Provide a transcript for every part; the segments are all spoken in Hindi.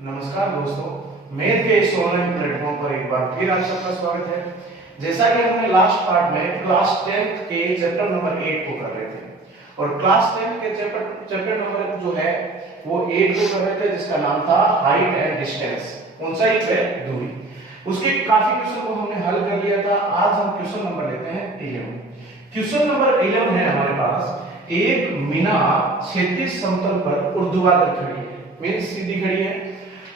नमस्कार दोस्तों, मैथ के इस ऑनलाइन प्लेटफॉर्म पर एक बार फिर आप सबका स्वागत है। जैसा कि हमने लास्ट पार्ट में क्लास 10th के चैप्टर नंबर 8 को कर रहे थे और क्लास 10th के चैप्टर नंबर जो है वो 8 को कर रहे थे, जिसका नाम था हाइट एंड डिस्टेंस, ऊंचाई पे दूरी। उसके काफी क्वेश्चन को हमने हल कर लिया था। आज हम क्वेश्चन नंबर लेते हैं 11। क्वेश्चन नंबर 11 है हमारे पास, एक मीनार क्षैतिज समतल पर ऊर्ध्वाधर खड़ी है, मींस सीधी खड़ी है।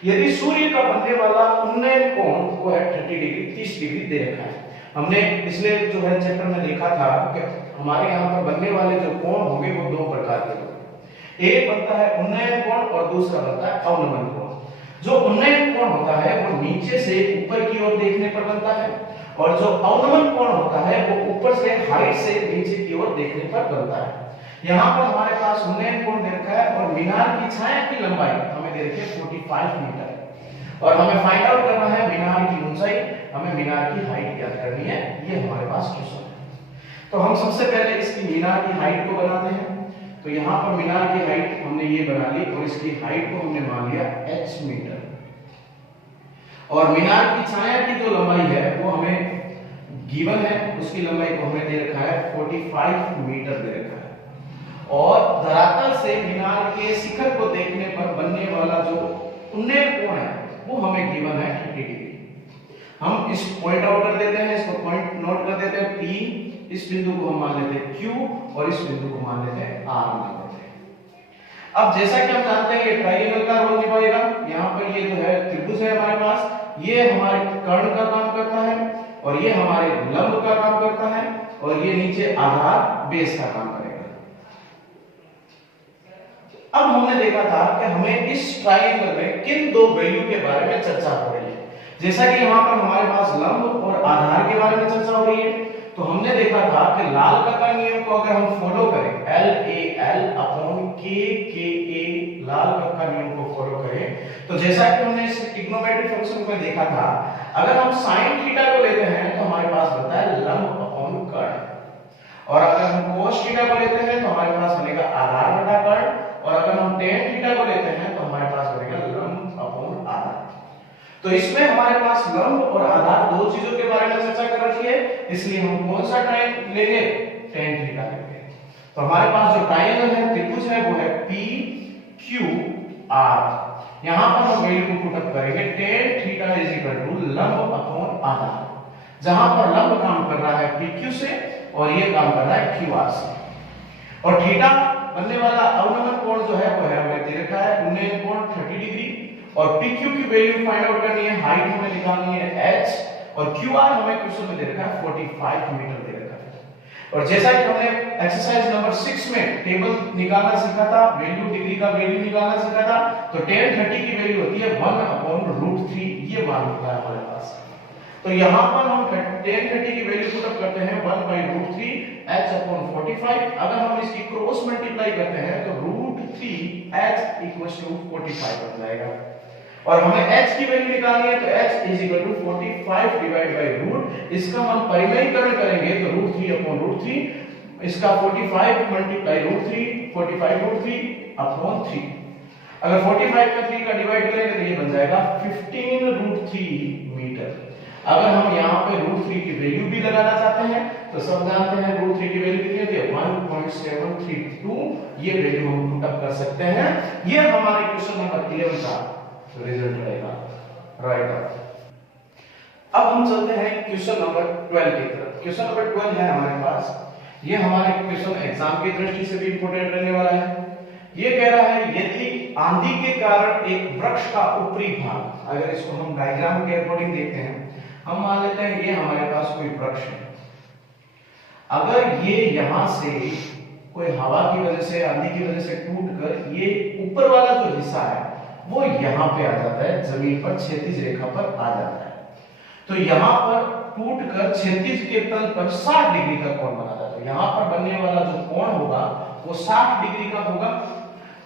यदि सूर्य का बनने वाला उन्नयन कोण वो है 30 डिग्री 30 डिग्री दे रखा है। हमने पिछले जो है चैप्टर में देखा था कि हमारे यहाँ पर बनने वाले जो कोण होंगे वो दो प्रकार के होंगे। एक बनता है उन्नयन कोण और दूसरा बनता है अवनमन कोण। जो उन्नयन कोण होता है वो नीचे से ऊपर की ओर देखने पर बनता है और जो अवनमन कोण होता है वो ऊपर से हाइट से नीचे की ओर देखने पर बनता है। यहाँ पर हमारे पास उन्नयन कोण दे रखा है और मीनार की छाया की लंबाई हमें दे रखी है 45 मीटर और हमें फाइंड आउट करना है मीनार की ऊंचाई, हमें मीनार की हाइट ज्ञात करनी है। ये हमारे पास क्वेश्चन है। तो हम सबसे पहले इसकी मीनार की हाइट को बनाते हैं। तो यहाँ पर मीनार की हाइट हमने ये बना ली और इसकी हाइट को हमने मान लिया h मीटर और मीनार की छाया की जो लंबाई है वो हमें गिवन है, उसकी लंबाई को हमें दे रखा है 45 मीटर दे रखा है और धरातल से मीनार के शिखर को देखने पर बनने वाला जो उन्नयन कोण है वो हमें गिवन है 30 डिग्री। हम इस पॉइंट आउट कर देते हैं, इसको पॉइंट नोट कर देते हैं P, इस बिंदु को हम मान लेते हैं Q और इस बिंदु को मान लेते हैं R मान लेते हैं। अब जैसा कि हम जानते हैं ये ट्रायंगल का रोल निभाएगा। यहाँ पर ये जो है त्रिभुज है हमारे पास, ये हमारे कर्ण का काम करता है और ये हमारे लंब का काम करता है और ये नीचे आधार बेस का काम करेगा। अब हमने देखा था कि हमें इस ट्रायंगल में किन दो वैल्यू के बारे में चर्चा हो रही है। जैसा कि यहाँ पर हमारे पास लंब और आधार के बारे में चर्चा हो रही है, तो हमने देखा था कि लाल का नियम को अगर हम फॉलो करें, LAL अपॉन KKA, लाल का नियम को फॉलो करें, तो जैसा कि हमने इस ट्रिग्नोमेट्री फंक्शन में देखा था, अगर हम sin थीटा को लेते हैं तो हमारे पास बनता है लंब अपॉन कर्ण और अगर हम cos थीटा को लेते हैं तो हमारे पास बनेगा आधार बटा कर्ण और अगर हम tan थीटा को लेते हैं तो हमारे पास बनेगा लंब अपॉन आधार। तो इसमें हमारे पास लंब और आधार दो चीजों के बारे में चर्चा कर रखी है, इसलिए हम कौन सा ट्रायंगल लेंगे, tan थीटा लेंगे। तो हमारे पास जो ट्रायंगल है त्रिभुज है वो है PQR। यहां पर हम वैल्यू को पुट अप करेंगे, tan थीटा लंब अपॉन आधार, जहां पर लंब काम कर रहा है PQ से और ये काम कर रहा है QR से और थीटा बनने वाला अवनमन कोण जो है वो है हमें दे रखा है उन्नयन कोण 30 डिग्री और PQ की वैल्यू फाइंड आउट करनी है, हाइट हमें निकालनी है h और QR हमें क्वेश्चन में दे रखा है 45 मीटर दे रखा है। और जैसा कि हमने एक्सरसाइज नंबर 6 में टेबल निकालना सीखा था, वैल्यू डिग्री का वैल्यू निकालना सीखा था, तो tan 30 की वैल्यू होती है 1/√3, ये मान होता है हमारे पास। तो यहाँ पर हम tan 30 की वैल्यू पुट अप करते हैं 1/√3 h/45। अगर हम इसकी क्रॉस मल्टीप्लाई करते हैं तो √3 h = 45 बन जाएगा और हमें h की वैल्यू निकालनी है, तो h = 45 डिवाइड बाय रूट, इसका हम परिमेयीकरण करेंगे तो √3/√3, इसका 45 मल्टीप्लाई √3, 45√3/3। अगर 45 में 3 का डिवाइड करेंगे तो ये बन जाएगा 15√3 मीटर। अगर हम यहाँ पे √3 की वैल्यू भी लगाना चाहते हैं तो सब जानते हैं √3 की वैल्यू कितनी होती है 1.732, ये वैल्यू हम पुट अप कर सकते हैं। ये हमारे क्वेश्चन नंबर 11 का रिजल्ट रहेगा, राइट। अब हम चलते हैं क्वेश्चन नंबर 12 की तरफ। क्वेश्चन नंबर 12 है हमारे पास, ये हमारे क्वेश्चन एग्जाम की दृष्टि से भी इंपॉर्टेंट रहने वाला है। ये कह रहा है यदि आंधी के कारण एक वृक्ष का ऊपरी भाग, अगर इसको हम डायग्राम के अकॉर्डिंग देखते हैं, हम मान लेते हैं ये हमारे पास कोई वृक्ष है, अगर ये यहां से कोई हवा की वजह से, आंधी की वजह से टूटकर ये ऊपर वाला जो हिस्सा है वो यहां पे आ जाता है, जमीन पर क्षैतिज रेखा पर आ जाता है, तो यहां पर टूटकर क्षैतिज के तल पर 60 डिग्री का कोण बना जाता है। यहां पर बनने वाला जो कोण होगा वो 60 डिग्री का होगा।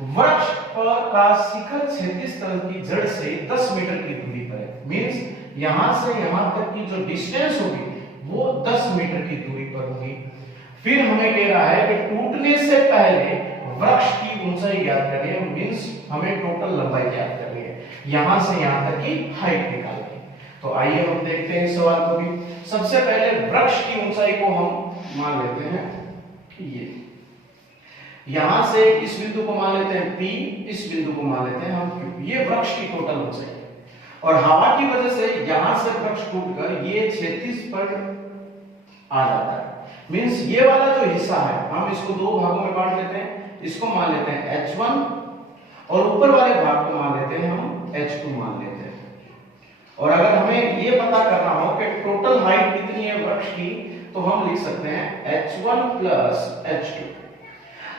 वृक्ष पर का शिखर क्षैतिज तल की जड़ से 10 मीटर की दूरी पर है, मींस यहां से यहां तक की जो डिस्टेंस होगी वो 10 मीटर की दूरी पर होगी। फिर हमें कह रहा है कि टूटने से पहले वृक्ष की ऊंचाई ज्ञात करनी है, मींस हमें टोटल लंबाई ज्ञात करनी है। यहां से यहां तक की हाइट निकालनी। तो आइए हम देखते हैं इस सवाल को भी। सबसे पहले वृक्ष की ऊंचाई को हम मान लेते हैं ये, यहां से इस बिंदु को मान लेते हैं P, इस बिंदु को मान लेते हैं हम Q। ये वृक्ष की टोटल ऊंचाई है और हवा की वजह से यहां से वृक्ष टूटकर ये क्षैतिज पर आ जाता है। मींस ये वाला जो हिस्सा है हम इसको दो भागों में बांट लेते हैं, इसको मान लेते हैं H1 और ऊपर वाले भाग को मान लेते हैं हम H2 मान लेते हैं। और अगर हमें ये पता करना हो कि टोटल हाइट कितनी है वृक्ष की, तो हम लिख सकते हैं H1 प्लस H2।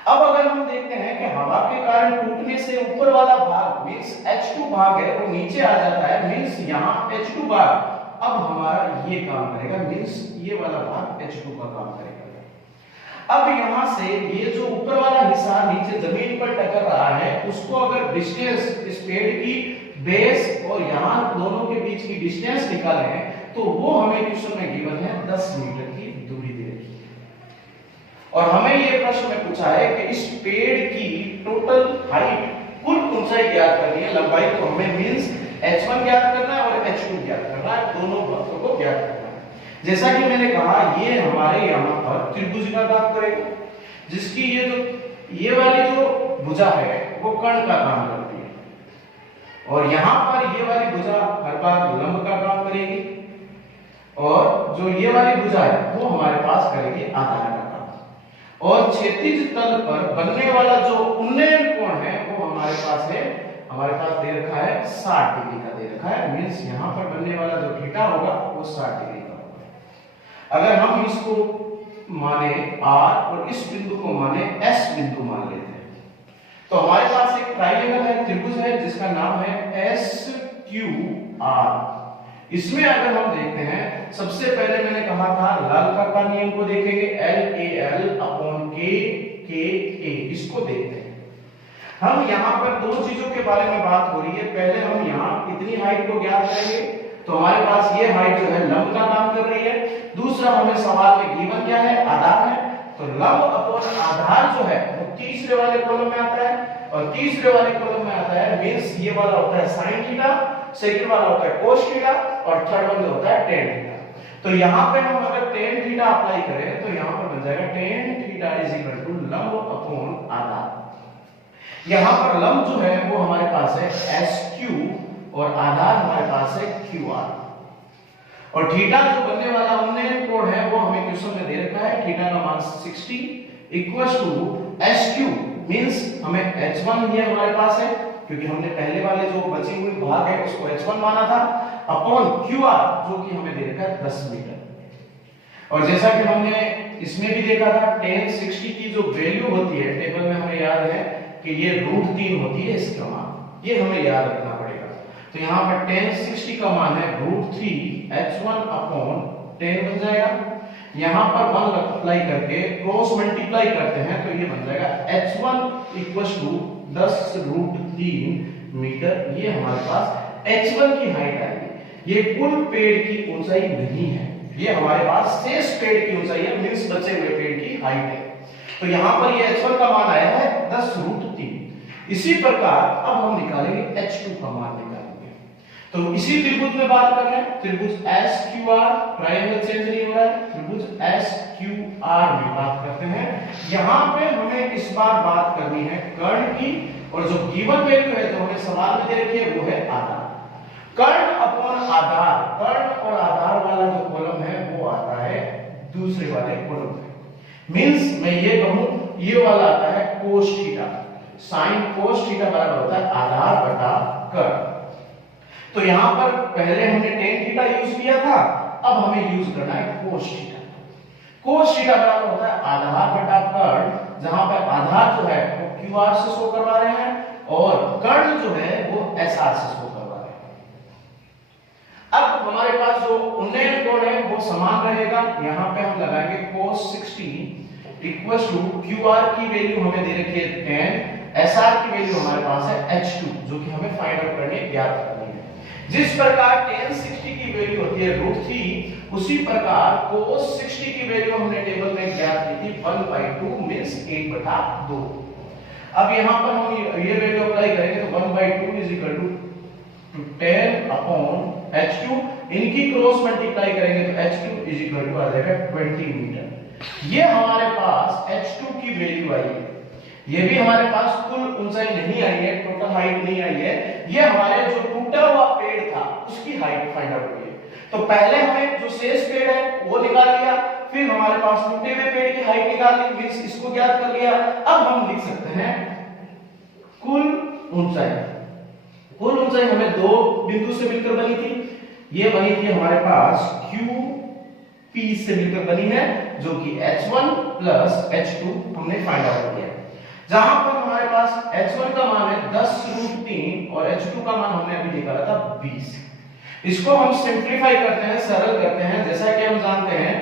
अब अगर हम देखते हैं कि हवा के कारण टूटने से ऊपर वाला भाग मींस H2 भाग है वो नीचे आ जाता है, मींस यहाँ H2 भाग अब हमारा ये काम करेगा, मींस ये वाला भाग H2 का काम करेगा। अब यहां से ये जो ऊपर वाला हिस्सा नीचे जमीन पर टकर रहा है उसको अगर डिस्टेंस इस पेड़ की बेस और यहां दोनों के बीच की डिस्टेंस निकाले हैं तो वो हमें क्वेश्चन में गिवन है 10 मीटर की दूरी दे रखी है। और हमें ये प्रश्न में पूछा है कि इस पेड़ की टोटल हाइट कुल ऊंचाई ज्ञात करनी है, लंबाई तो हमें मींस H1 ज्ञात करना है और H2 ज्ञात करना है, दोनों बातों को ज्ञात करना है। जैसा कि मैंने कहा ये हमारे यहाँ पर त्रिभुज का काम करेगा, जिसकी ये वाली जो भुजा है वो कर्ण का काम करती है और यहाँ पर ये वाली भुजा हर बार लंब का काम करेगी और जो ये वाली भुजा है वो हमारे पास करेगी आधार का काम। और क्षैतिज तल पर बनने वाला जो उन्नयन कोण है वो हमारे पास दे रखा है 60 डिग्री का दे रखा है, मींस यहाँ पर बनने वाला जो थीटा होगा वो 60 डिग्री का होगा। अगर हम इसको माने R और इस बिंदु को माने S बिंदु मान लेते हैं तो हमारे पास एक ट्रायंगल है, त्रिभुज है जिसका नाम है SQR। इसमें अगर हम देखते हैं सबसे पहले मैंने कहा था लाल का नियम को देखेंगे, LAL/K इसको देखते हैं। हम यहाँ पर दो चीजों के बारे में बात हो रही है। पहले हम यहाँ कितनी हाइट को ज्ञात करेंगे तो हमारे पास ये हाइट जो है लंब का काम कर रही है। दूसरा हमें सवाल में गिवन क्या है, आधार है, तो लंब अपॉन आधार जो है वो तीसरे वाले कॉलम में आता है और तीसरे वाले कॉलम में आता है मींस ये वाला होता है sin थीटा, सेकंड वाला होता है cos थीटा और थर्ड वाला होता है tan थीटा। तो यहाँ पे हम अगर tan थीटा अप्लाई करें तो यहाँ पर बन जाएगा tan थीटा लंब अपॉन आधार। यहाँ पर लंब जो है वो हमारे पास है SQ और आधार हमारे पास है QR और थीटा जो बनने वाला उन्नयन कोण है वो हमें क्वेश्चन में दे रखा है, थीटा का मान 60 इक्वल्स टू SQ मींस हमें H1 ये हमारे पास है क्योंकि हमने पहले वाले जो बची हुई भाग है उसको H1 माना था अपॉन QR जो कि हमें दे रखा है 10 मीटर। और जैसा कि हमने इसमें भी देखा था tan 60 की जो वैल्यू होती है टेबल में हमें याद है कि ये √3 होती है इसका मान, ये हमें याद रखना पड़ेगा। तो यहाँ पर tan 60 का मान है √3 H1 अपॉन 10 बन जाएगा। यहाँ पर 1 अप्लाई करके क्रॉस मल्टीप्लाई करते हैं तो ये बन जाएगा H1 इक्वल्स टू 10√3 मीटर। ये हमारे पास H1 की हाइट आएगी। ये कुल पेड़ की ऊंचाई नहीं है, ये हमारे पास शेष पेड़ की ऊंचाई है, मींस बचे हुए पेड़ की हाइट है। तो यहाँ पर ये H1 का मान आया है 10√3। इसी प्रकार अब हम निकालेंगे H2 का मान निकालेंगे। तो इसी त्रिभुज में बात कर रहे हैं, त्रिभुज SQR, ट्रायंगल चेंज नहीं हो रहा है, त्रिभुज SQR में बात करते हैं। यहाँ पे हमें इस बार बात करनी है कर्ण की और जो गिवन वैल्यू है जो हमें सवाल में दे रखी है वो है आधार। कर्ण अपॉन आधार, कर्ण और आधार वाला जो कॉलम है वो आता है दूसरे वाले कॉलम में। मींस मैं ये कहूं ये वाला आता है cos theta, sin cos theta बराबर होता है आधार बटा कर्ण। तो यहां पर पहले हमने tan थीटा यूज किया था, अब हमें यूज करना है cos थीटा। cos थीटा बराबर होता है आधार बटा कर्ण, जहां पर आधार जो है वो QR से शो करवा रहे हैं और कर्ण जो है वो SR से शो करवा रहे हैं। अब हमारे पास जो उन्नयन कोण है वो समान रहेगा, यहां पे हम लगाएंगे cos 60 इक्वल्स टू QR की वैल्यू हमें दे रखी है 10, SR की वैल्यू हमारे पास है H2 जो कि हमें फाइंड आउट करनी है, ज्ञात करनी है। जिस प्रकार tan 60 की वैल्यू होती है √3, उसी प्रकार cos 60 की वैल्यू हमने टेबल में ज्ञात की थी 1/2 मींस 1/2। अब यहां पर हम ये वैल्यू अप्लाई करेंगे तो 1/2 = तो 10 अपॉन h2, इनकी क्रॉस मल्टीप्लाई करेंगे तो h2 इज इक्वल टू आ जाएगा 20 मीटर। ये हमारे पास h2 की वैल्यू आई है। ये भी हमारे पास कुल ऊंचाई नहीं आई है, टोटल हाइट नहीं आई है, ये हमारे जो टूटा हुआ पेड़ था उसकी हाइट फाइंड आउट हुई है। तो पहले हमें जो शेष पेड़ है वो निकाल लिया, फिर हमारे पास टूटे हुए पेड़ की हाइट निकाल ली, मींस इसको ज्ञात कर लिया। अब हम लिख सकते हैं कुल ऊंचाई। कुल ऊंचाई हमें दो बिंदु से मिलकर बनी थी, ये बनी थी हमारे पास QP से मिलकर बनी है, जो कि h1 प्लस h2 हमने फाइंड आउट किया। जहां पर हमारे पास h1 का मान है 10√3 और h2 का मान हमने अभी निकाला था 20। इसको हम सिंपलीफाई करते हैं, सरल करते हैं। जैसा कि हम जानते हैं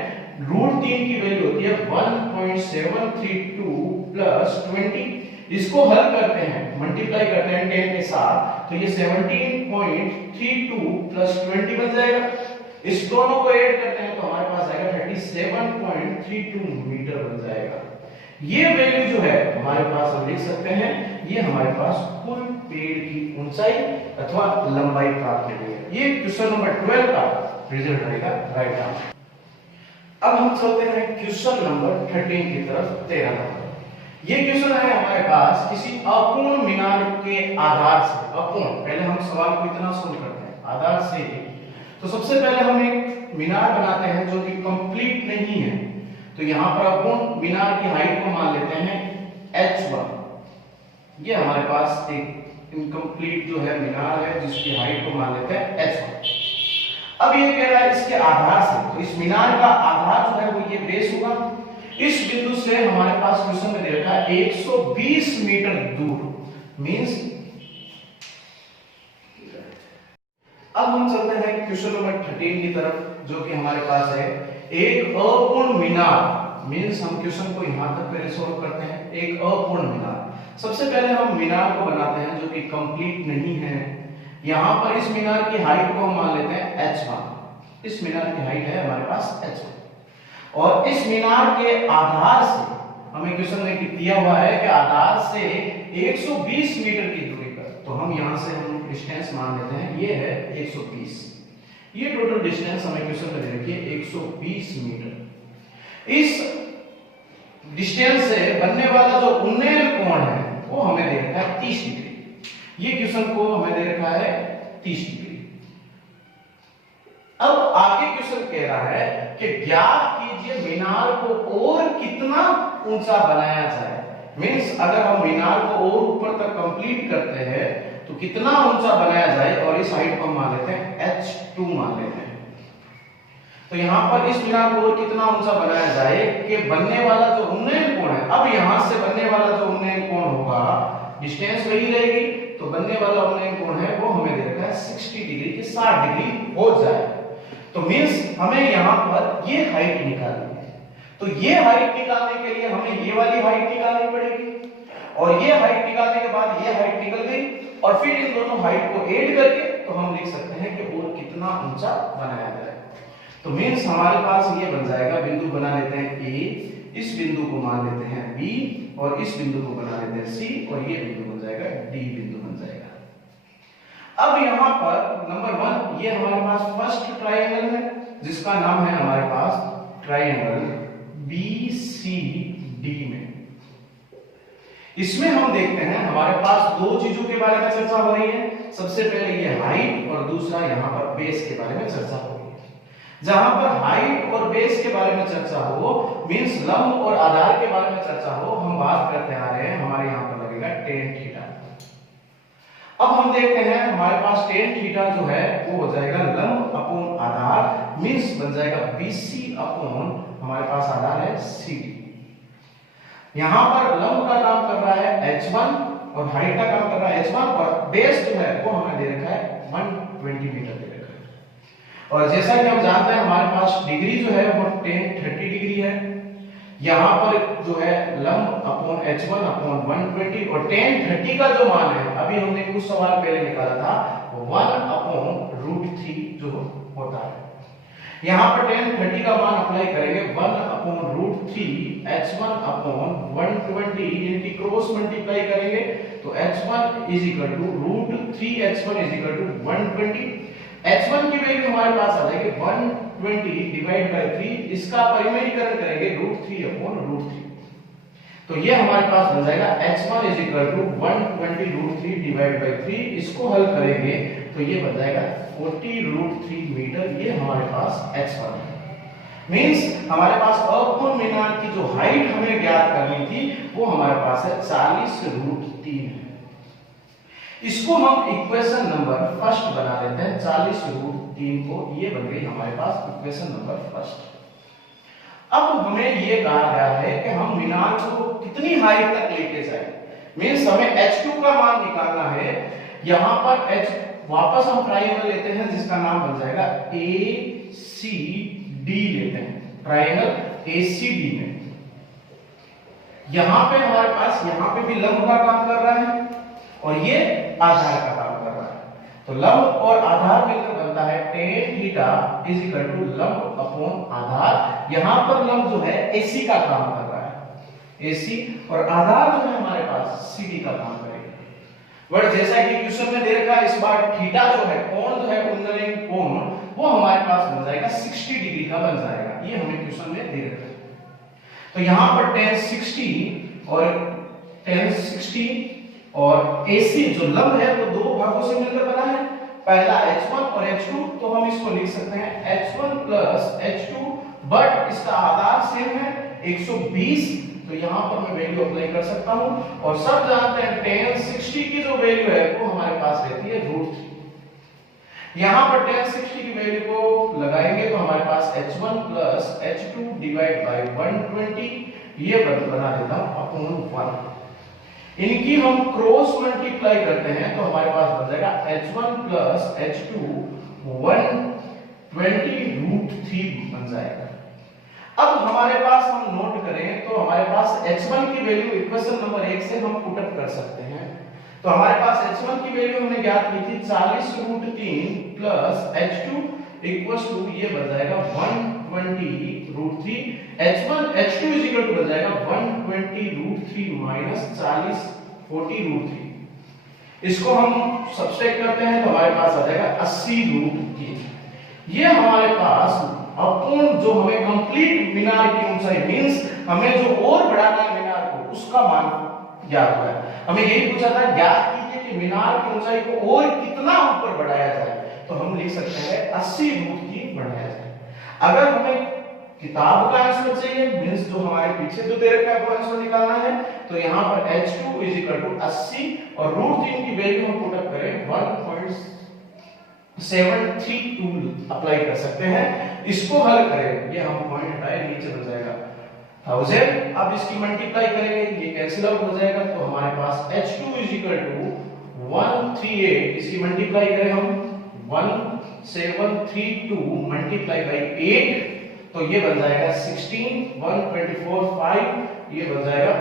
√3 की वैल्यू होती है 1.732 प्लस 20। इसको हल करते हैं, मल्टीप्लाई करते हैं 10 के साथ, तो ये 17.32 प्लस 20 बन जाएगा। इस दोनों को ऐड करते हैं तो हमारे पास आएगा 37.32 मीटर बन जाएगा। ये वैल्यू जो है हमारे पास हम लिख सकते हैं, ये हमारे पास कुल पेड़ की ऊंचाई अथवा लंबाई प्राप्त हो गई है। ये क्वेश्चन नंबर 12 का रिजल्ट रहेगा, राइट आंसर। अब हम चलते हैं क्वेश्चन नंबर 13 की तरफ, 13 नंबर। ये क्वेश्चन है हमारे पास किसी अपूर्ण मीनार के आधार से, अपूर्ण, पहले हम सवाल को इतना सोल्व करते हैं, आधार से। तो सबसे पहले हम एक मीनार बनाते हैं जो कि कंप्लीट नहीं है। तो यहां पर अपूर्ण मीनार की हाइट को मान लेते हैं h1। ये हमारे पास एक इनकम्प्लीट जो है मीनार है जिसकी हाइट को मान लेते हैं h1। अब ये कह रहा है इसके आधार से, तो इस मीनार का आधार जो है वो ये बेस होगा। इस बिंदु से हमारे पास क्वेश्चन में दे रखा है 120 मीटर दूर, मींस। अब हम चलते हैं क्वेश्चन नंबर 13 की तरफ, जो कि हमारे पास है एक अपूर्ण मीनार, मींस हम क्वेश्चन को यहां तक पहले सॉल्व करते हैं। एक अपूर्ण मीनार, सबसे पहले हम मीनार को बनाते हैं जो कि कंप्लीट नहीं है। यहां पर इस मीनार की हाइट को हम मान लेते हैं h1। इस मीनार की हाइट है हमारे पास h1, और इस मीनार के आधार से हमें क्वेश्चन में दिया हुआ है कि आधार से 120 मीटर की दूरी पर, तो हम यहां से हम डिस्टेंस मान लेते हैं, ये है 120। ये टोटल डिस्टेंस हमें क्वेश्चन में दे रखी है 120 मीटर। इस डिस्टेंस से बनने वाला जो उन्नयन कोण है वो हमें दे रखा है 30 डिग्री। ये क्वेश्चन को हमें दे रखा है 30 डिग्री। अब आगे क्वेश्चन कह रहा है कि ज्ञात कीजिए मीनार को और कितना ऊंचा बनाया जाए। मींस अगर हम मीनार को और ऊपर तक कंप्लीट करते हैं तो कितना ऊंचा बनाया जाए, और इस हाइट को मान लेते हैं h2 मान लेते हैं। तो यहां पर इस मीनार को और कितना ऊंचा बनाया जाए कि बनने वाला जो उन्नयन कोण है, अब यहां से बनने वाला जो उन्नयन कोण होगा, डिस्टेंस वही रहेगी, तो बनने वाला उन्नयन कोण है वो हमें दे रखा है 60 डिग्री के 60 डिग्री हो जाए। तो मींस हमें यहां पर ये हाइट निकालनी है। तो ये हाइट निकालने के लिए हमें ये वाली हाइट निकालनी पड़ेगी, और ये हाइट निकालने के बाद ये हाइट निकल गई, और फिर इन दोनों हाइट को ऐड करके तो हम लिख सकते हैं कि और कितना ऊंचा बनाया जाए। तो मींस हमारे पास ये बन जाएगा, बिंदु बना लेते हैं A, इस बिंदु को मान लेते हैं B, और इस बिंदु को बना लेते हैं C, और ये बिंदु बन जाएगा D बिंदु बन जाएगा। अब यहां पर नंबर 1 ये हमारे पास फर्स्ट ट्रायंगल है जिसका नाम है हमारे पास ट्रायंगल BCD में। इसमें हम देखते हैं हमारे पास दो चीजों के बारे में चर्चा हो रही है। सबसे पहले ये हाइट, और दूसरा यहां पर बेस के बारे में चर्चा हो रही है। जहां पर हाइट और बेस के बारे में चर्चा हो, मींस लंब और आधार के बारे में चर्चा हो, हम बात करते आ रहे हैं, हमारे यहां पर लगेगा tan थीटा। अब हम देखते हैं हमारे पास tan थीटा जो है वो हो जाएगा लंब अपॉन आधार, मींस बन जाएगा BC अपॉन हमारे पास आधार है CD। यहां पर लंब का काम कर रहा है h1 और हाइट का काम कर रहा है h1, और बेस जो है वो हमें दे रखा है 120 मीटर दे रखा है। और जैसा कि हम जानते हैं हमारे पास डिग्री जो है वो tan 30 डिग्री है। यहां पर जो है लंब अपॉन h1 अपॉन 120, और tan 30 का जो मान है अभी हमने कुछ सवाल पहले निकाला था 1 अपॉन √3 जो होता है। यहां पर tan 30 का मान अप्लाई करेंगे 1 अपॉन √3 h1 अपॉन 120, इनकी क्रॉस मल्टीप्लाई करेंगे तो h1 is equal to √3 h1 is equal to 120। h1 की वैल्यू हमारे पास आ जाएगी 120 डिवाइड बाय 3, इसका परिमेयीकरण करेंगे √3/√3। तो ये हमारे पास बन जाएगा h1 120 √3 डिवाइड बाय 3, इसको हल करेंगे तो ये बन जाएगा 40√3 मीटर। ये हमारे पास h1 है। मींस हमारे पास अपूर्ण मीनार की जो हाइट हमें ज्ञात करनी थी वो हमारे पास है 40√3 है। इसको हम इक्वेशन नंबर फर्स्ट बना लेते हैं 40√3 को, ये बन गई हमारे पास इक्वेशन नंबर फर्स्ट। अब हमें ये कहा गया है कि हम मीनार को कितनी हाइट तक लेके जाएं। मींस हमें h2 का मान निकालना है। यहां पर h वापस हम ट्रायंगल लेते हैं जिसका नाम बन जाएगा ACD लेते हैं, ट्रायंगल ACD में यहां पे हमारे पास यहां पे भी लंब का काम कर रहा है और ये आधार का काम कर रहा है। तो लंब और आधार मिलकर बनता है tan थीटा लंब अपॉन आधार। यहां पर लंब जो है AC का काम कर रहा है, AC, और आधार जो है हमारे पास CD का काम करेगा। बट जैसा कि क्वेश्चन में दे रखा है, इस बार थीटा जो है, कोण जो है, कुंडलिनी कोण, वो हमारे पास बन जाएगा 60 डिग्री का बन जाएगा। ये हमें क्वेश्चन में दे रखा है। तो यहां पर tan 60 और AC जो लंब है वो दो भागों से मिलकर बना है, पहला h1 और h2। तो हम इसको लिख सकते हैं h1 प्लस h2, बट इसका आधार सेम है 120। तो यहां पर मैं वैल्यू अप्लाई कर सकता हूं और सब जानते हैं tan 60 की जो वैल्यू है वो हमारे पास रहती है √3। यहां पर tan 60 की वैल्यू को लगाएंगे तो हमारे पास h1 plus h2 divide by 120, ये बना देता हूं अपॉन 1। इनकी हम क्रॉस मल्टीप्लाई करते हैं तो हमारे पास बन जाएगा h1 प्लस h2 120√3 बन जाएगा। अब हमारे पास हम नोट करें तो हमारे पास h1 की वैल्यू इक्वेशन नंबर 1 से हम पुट अप कर सकते हैं। तो हमारे पास h1 की वैल्यू हमने ज्ञात की थी 40√3 प्लस h2 इक्वल्स टू ये बन जाएगा 120√3। h2 इज इक्वल टू बन जाएगा 120√3 माइनस 40√3। इसको हम सब्सट्रैक्ट करते हैं तो हमारे पास आ जाएगा 80√3। ये हमारे पास अपूर्ण जो हमें कंप्लीट मीनार की ऊंचाई, मींस हमें जो और बढ़ाना है मीनार को, उसका मान ज्ञात हुआ है। हमें यही पूछा था ज्ञात कीजिए कि मीनार की ऊंचाई को और कितना ऊपर बढ़ाया जाए। तो हम लिख सकते हैं 80√3 बढ़ाया जाए। अगर हमें किताब का आंसर चाहिए, मींस जो हमारे पीछे जो दे रखा है वो आंसर निकालना है, तो यहां पर h2 80 और √3 की वैल्यू हम पुट अप करें 1.732 अप्लाई कर सकते हैं। इसको हल करें, ये हम पॉइंट हटाए, नीचे बन जाएगा 1000। अब इसकी मल्टीप्लाई करेंगे, ये कैंसिल आउट हो जाएगा तो हमारे पास h2 138, इसकी मल्टीप्लाई करें हम 1732 मल्टीप्लाई बाय 8, तो ये बन जाएगा 16, 124 5, ये बन जाएगा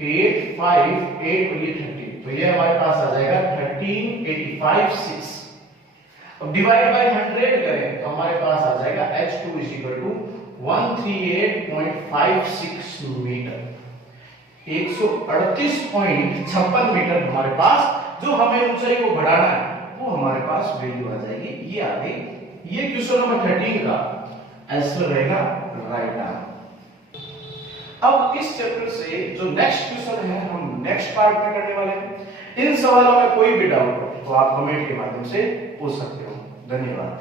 8 5 8 और ये 30, तो ये हमारे पास आ जाएगा 1385 6। अब डिवाइड बाय 100 करें तो हमारे पास आ जाएगा h2 138.56 मीटर, 138.56 मीटर हमारे पास जो हमें ऊंचाई को बढ़ाना है वो हमारे पास वैल्यू आ जाएगी। ये आ गई। ये क्वेश्चन नंबर 13 का आंसर रहेगा राइट आंसर। अब इस चैप्टर से जो नेक्स्ट क्वेश्चन है हम नेक्स्ट पार्ट में करने वाले हैं। इन सवालों में कोई भी डाउट हो तो आप कमेंट के माध्यम से पूछ सकते हो। धन्यवाद।